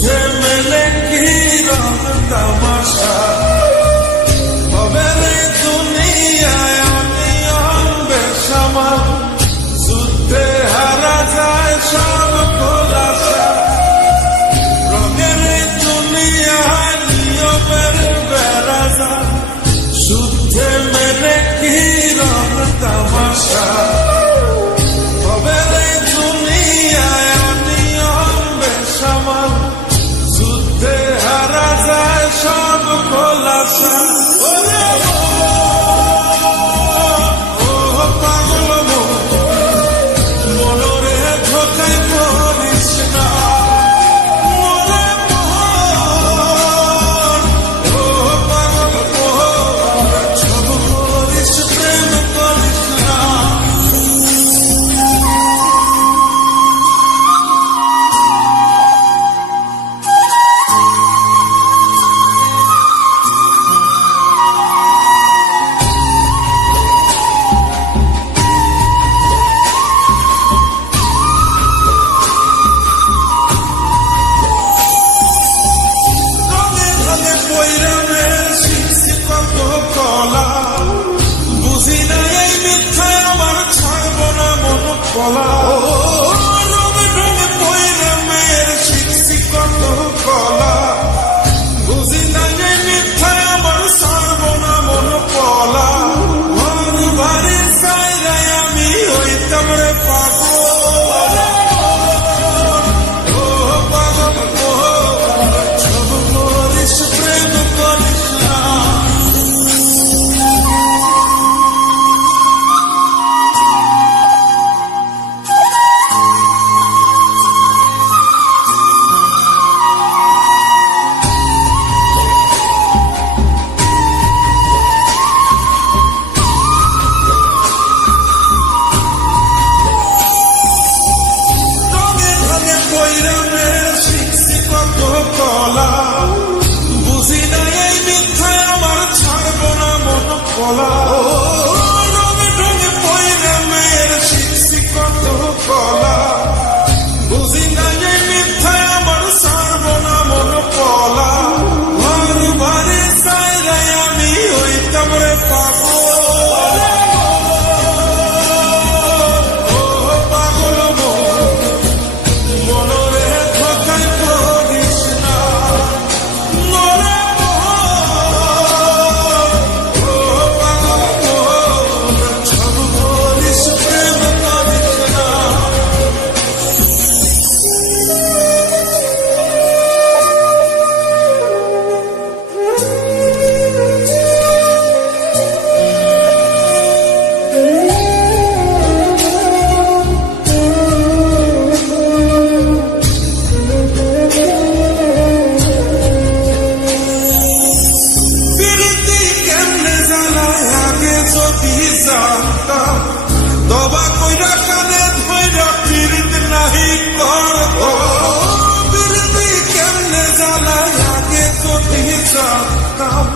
যুদ্ধে মেলে কি রং তামাশা, তবে দুনিয়ায় আমি বেসামাল, যুদ্ধে হারা যায় সব খোলাসা। রঙের দুনিয়ায় নিয়মের বেড়াজা, যুদ্ধে মেলে কি রং তামাশা, তবে দুনিয়ায় আমি বেসামাল, যুদ্ধে হারা যায় সব খোলাসা। বুঝি না এই মিথ্যায় আমার ছাড়ব না মন কলা, রঙে রঙে পয়রা মেয়ের শিখছি কত কলা। বুঝি না এই মিথ্যায় আমার ছাড়ব না মন কলা, ঘর বাড়ি চাইরাই আমি হইতাম রে পাগল। বুঝি না এই মিথ্যায় আমার ছাড়ব না মন কলা, রঙে রঙে পয়রা মেয়ের শিখছি কত কলা। বুঝি না এই মিথ্যায় আমার ছাড়ব না মন কলা, ঘর বাড়ি চাইরাই আমি হইতাম রে পাগল। দবা কইরা কানে ধইরা পিরিত নাহি করব, পিরিতি কেমনে জ্বালায় আগে যদি জানতাম।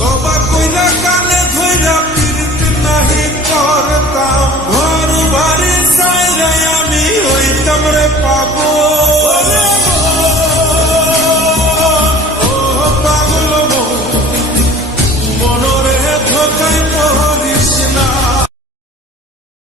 দবা কইরা কানে ধইরা পিরিত নাহি করতাম, ঘর বাড়ি চাইরাই আমি হইতাম রে পাগল।